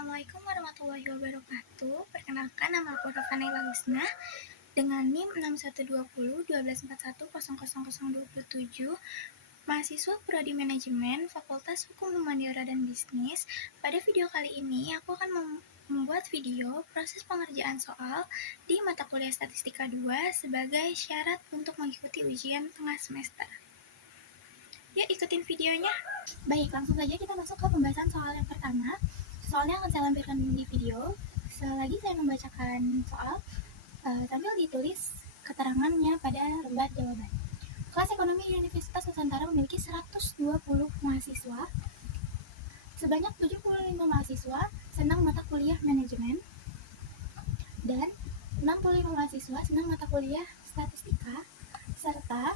Assalamualaikum warahmatullahi wabarakatuh. Perkenalkan, nama aku Novanela Husna dengan NIM 6120 124100027, mahasiswa Prodi Manajemen Fakultas Hukum Humaniora dan Bisnis. Pada video kali ini aku akan membuat video proses pengerjaan soal di mata kuliah Statistika 2 sebagai syarat untuk mengikuti ujian tengah semester. Yuk ikutin videonya. Baik, langsung saja kita masuk ke pembahasan soal yang pertama. Soalnya akan saya lampirkan di video. Selagi saya membacakan soal, sambil ditulis keterangannya pada lembar jawaban. Kelas Ekonomi Universitas Nusantara memiliki 120 mahasiswa. Sebanyak 75 mahasiswa senang mata kuliah manajemen dan 65 mahasiswa senang mata kuliah statistika, serta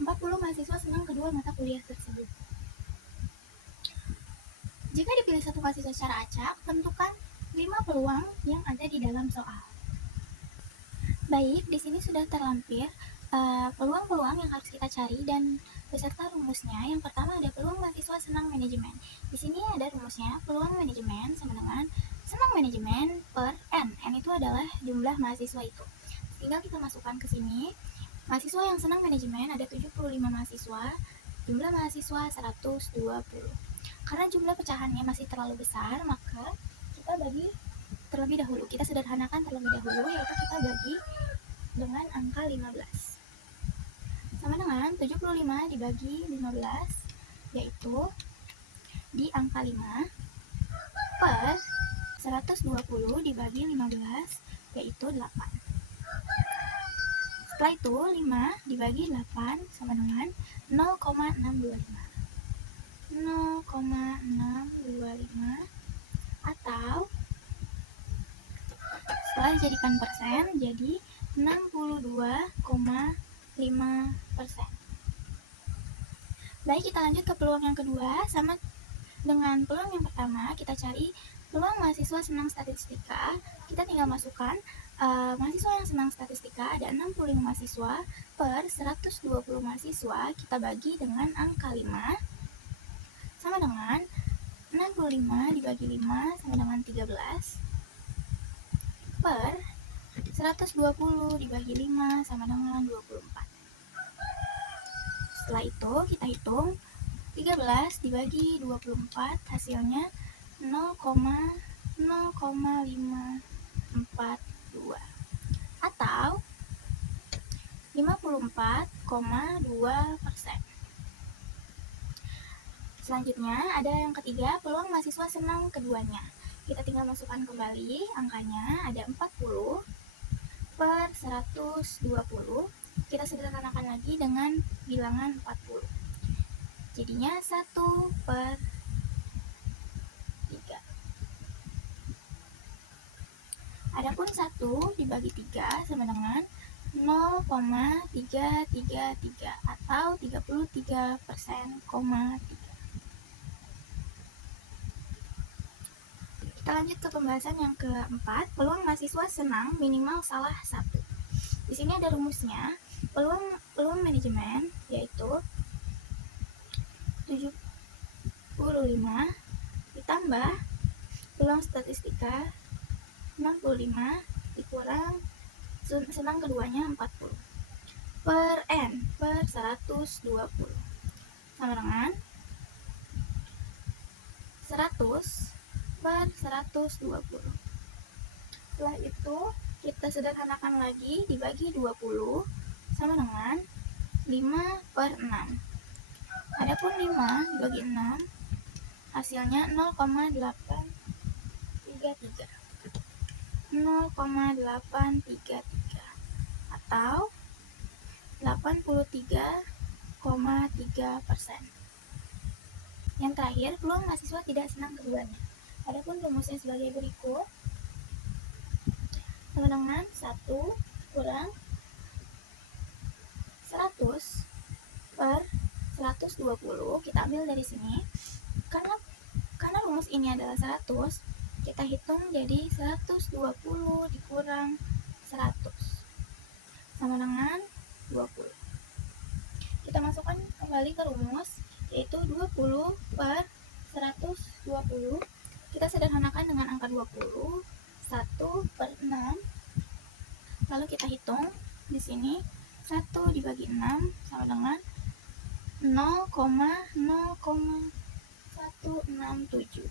40 mahasiswa senang kedua mata kuliah tersebut. Jika dipilih satu mahasiswa secara acak, tentukan 5 peluang yang ada di dalam soal. Baik, di sini sudah terlampir peluang-peluang yang harus kita cari dan beserta rumusnya. Yang pertama ada peluang mahasiswa senang manajemen. Di sini ada rumusnya, peluang manajemen sama dengan senang manajemen per N. N itu adalah jumlah mahasiswa itu. Tinggal kita masukkan ke sini. Mahasiswa yang senang manajemen ada 75 mahasiswa, jumlah mahasiswa 120. Karena jumlah pecahannya masih terlalu besar, maka kita bagi terlebih dahulu. Kita sederhanakan terlebih dahulu, yaitu kita bagi dengan angka 15. Sama dengan 75 dibagi 15, yaitu di angka 5, per 120 dibagi 15, yaitu 8. Setelah itu 5 dibagi 8 sama dengan 0,625. 0,625 atau setelah dijadikan persen jadi 62,5%. Baik, kita lanjut ke peluang yang kedua. Sama dengan peluang yang pertama, kita cari peluang mahasiswa senang statistika. Kita tinggal masukkan mahasiswa yang senang statistika ada 65 mahasiswa per 120 mahasiswa, kita bagi dengan angka 5 sama dengan 65 dibagi 5 sama dengan 13 per 120 dibagi 5 sama dengan 24. Setelah itu kita hitung 13 dibagi 24, hasilnya 0,0542 atau 54,2%. Selanjutnya ada yang ketiga, peluang mahasiswa senang keduanya. Kita tinggal masukkan kembali angkanya, ada 40 per 120. Kita sederhanakan lagi dengan bilangan 40. Jadinya 1 per 3. Adapun 1 dibagi 3 sama dengan 0,333 atau 33%,3. Kita lanjut ke pembahasan yang keempat, peluang mahasiswa senang minimal salah satu. Di sini ada rumusnya, peluang manajemen yaitu 75 ditambah peluang statistika 65 dikurang senang keduanya 40 per N per 120 sama dengan 100 per 120. Setelah itu kita sederhanakan lagi, dibagi 20 sama dengan 5 per 6. Adapun 5 dibagi 6 hasilnya 0,833 atau 83,3%. Yang terakhir, peluang mahasiswa tidak senang keduanya. Adapun rumusnya sebagai berikut, sama dengan 1 kurang 100 per 120, kita ambil dari sini. Karena rumus ini adalah 100, kita hitung jadi 120 dikurang 100 sama dengan 20. Kita masukkan kembali ke rumus, yaitu 20 per 120. Kita Kita sederhanakan dengan angka 20, 1/6. Lalu kita hitung di sini 1 dibagi 6 sama dengan 0,0167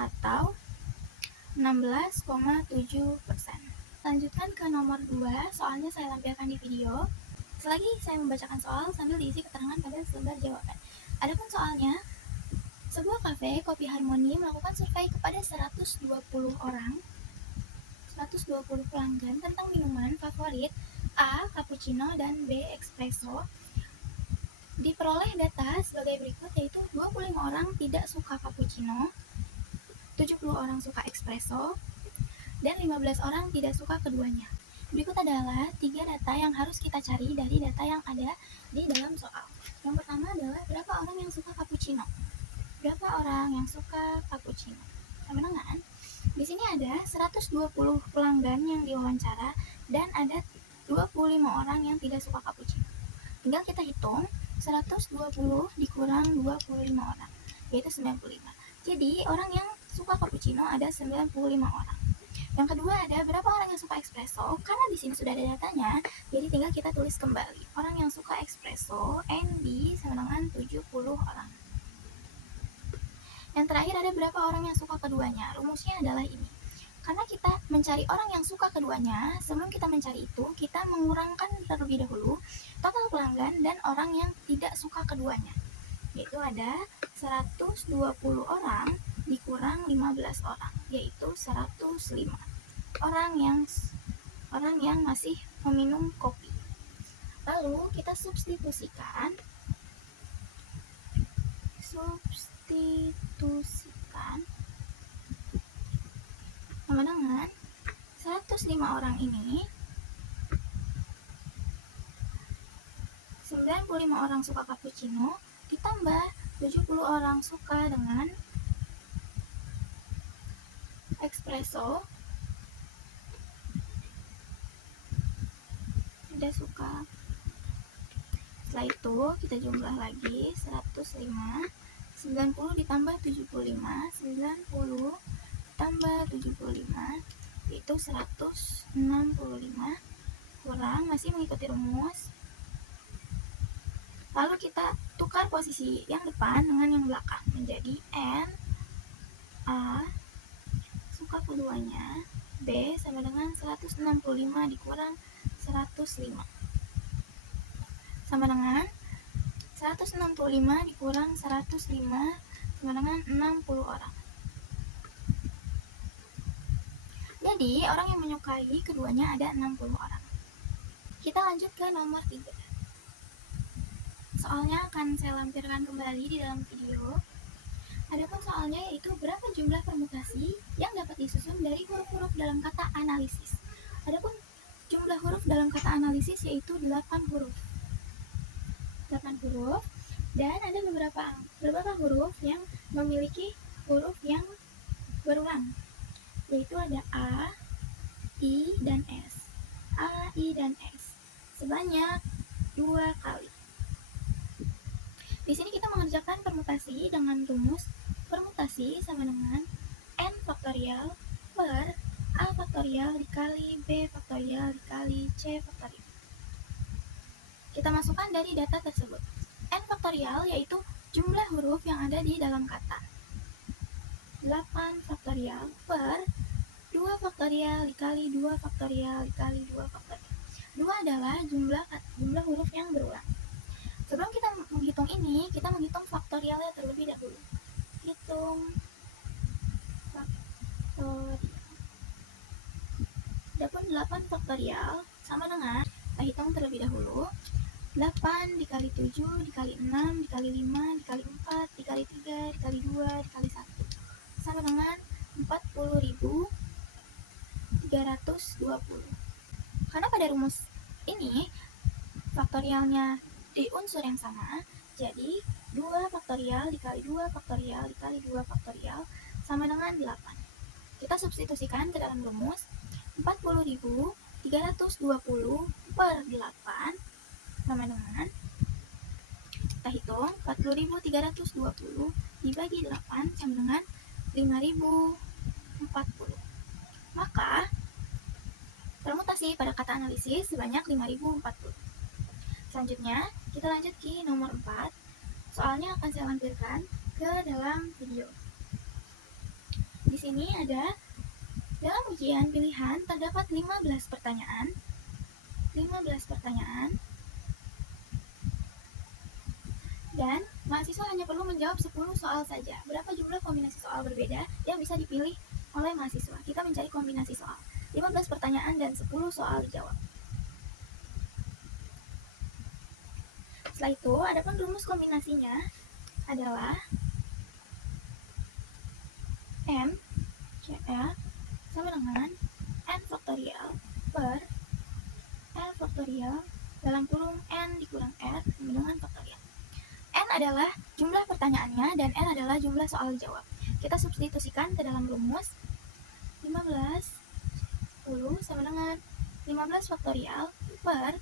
atau 16,7%. Lanjutkan ke nomor 2, soalnya saya lampirkan di video. Selagi saya membacakan soal sambil diisi keterangan pada selembar jawaban. Adapun soalnya, sebuah kafe Kopi Harmoni melakukan survei kepada 120 orang, 120 pelanggan tentang minuman favorit A. Cappuccino dan B. Espresso. Diperoleh data sebagai berikut, yaitu 25 orang tidak suka cappuccino, 70 orang suka espresso, dan 15 orang tidak suka keduanya. Berikut adalah 3 data yang harus kita cari dari data yang ada di dalam soal. Yang pertama adalah berapa orang yang suka cappuccino. Berapa orang yang suka cappuccino? Sama dengan di sini ada 120 pelanggan yang diwawancara dan ada 25 orang yang tidak suka cappuccino. Tinggal kita hitung 120 dikurang 25 orang, yaitu 95. Jadi orang yang suka cappuccino ada 95 orang. Yang kedua ada berapa orang yang suka espresso. Karena di sini sudah ada datanya, jadi tinggal kita tulis kembali. Orang yang suka espresso NB sama dengan 70 orang. Yang terakhir ada berapa orang yang suka keduanya. Rumusnya adalah ini. Karena kita mencari orang yang suka keduanya, sebelum kita mencari itu, kita mengurangkan terlebih dahulu total pelanggan dan orang yang tidak suka keduanya. Yaitu ada 120 orang dikurang 15 orang, yaitu 105 orang yang masih meminum kopi. Lalu kita substitusikan sama dengan 105 orang ini, 95 orang suka cappuccino ditambah 70 orang suka dengan espresso, tidak suka. Setelah itu kita jumlah lagi 105, 90 ditambah 75, 90 tambah 75 yaitu 165, kurang, masih mengikuti rumus. Lalu kita tukar posisi yang depan dengan yang belakang menjadi N A suka keduanya, B sama dengan 165 dikurang 105 sama dengan 165 dikurang 105 sama dengan 60 orang. Jadi orang yang menyukai keduanya ada 60 orang. Kita lanjut ke nomor 3. Soalnya akan saya lampirkan kembali di dalam video. Adapun soalnya yaitu berapa jumlah permutasi yang dapat disusun dari huruf-huruf dalam kata analisis. Adapun jumlah huruf dalam kata analisis yaitu 8 huruf. 8 huruf, dan ada beberapa huruf yang memiliki huruf yang berulang, yaitu ada A, I, dan S. A, I, dan S sebanyak 2 kali. Di sini kita mengerjakan permutasi dengan rumus permutasi sama dengan N faktorial per A faktorial dikali B faktorial dikali C faktorial. Kita masukkan dari data tersebut. N faktorial yaitu jumlah huruf yang ada di dalam kata. 8 faktorial per 2 faktorial dikali 2 faktorial dikali 2 faktorial. 2 adalah jumlah huruf yang berulang. Sebelum kita menghitung ini, kita menghitung faktorialnya terlebih dahulu. Hitung faktorial. Adapun 8 faktorial sama dengan, kita hitung terlebih dahulu, 8 dikali 7 dikali 6 dikali 5 dikali 4 dikali 3 dikali 2 dikali 1 sama dengan 40.320. Karena pada rumus ini faktorialnya di unsur yang sama, jadi 2 faktorial dikali 2 faktorial dikali 2 faktorial sama dengan 8. Kita substitusikan ke dalam rumus 40.320 per 8 sama dengan, kita hitung 40.320 dibagi 8 sama dengan 5.000 40. Maka permutasi pada kata analisis sebanyak 5040. Selanjutnya, kita lanjut ke nomor 4. Soalnya akan saya lampirkan ke dalam video. Di sini ada, dalam ujian pilihan terdapat 15 pertanyaan. 15 pertanyaan. Dan mahasiswa hanya perlu menjawab 10 soal saja. Berapa jumlah kombinasi soal berbeda yang bisa dipilih oleh mahasiswa? Kita mencari kombinasi soal. 15 pertanyaan dan 10 soal dijawab. Setelah itu, adapun rumus kombinasinya adalah M CL sama dengan N faktorial per N faktorial dalam kurung N dikurang R sama dengan faktorial. N adalah jumlah pertanyaannya dan N adalah jumlah soal dijawab. Kita substitusikan ke dalam rumus. 15 10 sama dengan 15 faktorial per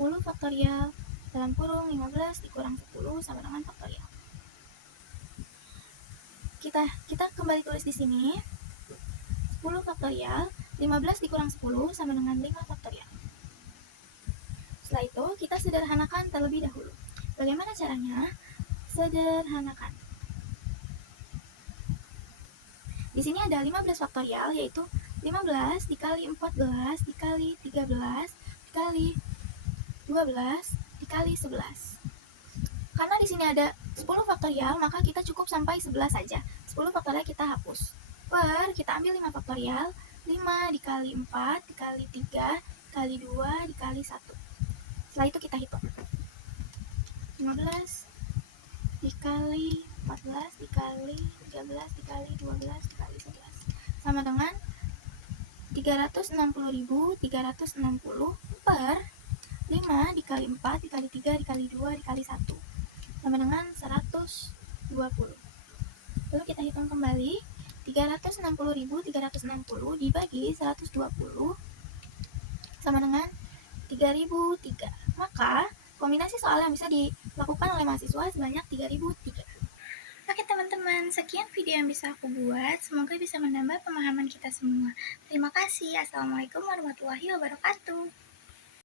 10 faktorial dalam kurung 15 dikurang 10 sama dengan faktorial. Kita kembali tulis di sini. 10 faktorial 15 dikurang 10 sama dengan 5 faktorial. Setelah itu kita sederhanakan terlebih dahulu. Bagaimana caranya? Sederhanakan. Di sini ada 15 faktorial, yaitu 15 dikali 14 dikali 13 dikali 12 dikali 11. Karena di sini ada 10 faktorial, maka kita cukup sampai 11 saja. 10 faktorial kita hapus. Per, kita ambil 5 faktorial, 5 dikali 4 dikali 3 dikali 2 dikali 1. Setelah itu kita hitung. 15 dikali 14 dikali 13 dikali 12 dikali 11 sama dengan 360.360 per 5 dikali 4 dikali 3 dikali 2 dikali 1 sama dengan 120. Lalu kita hitung kembali. 360.360 dibagi 120 sama dengan 3003. Maka kombinasi soal yang bisa dilakukan oleh mahasiswa sebanyak 3003. Oke teman-teman, sekian video yang bisa aku buat. Semoga bisa menambah pemahaman kita semua. Terima kasih. Assalamualaikum warahmatullahi wabarakatuh.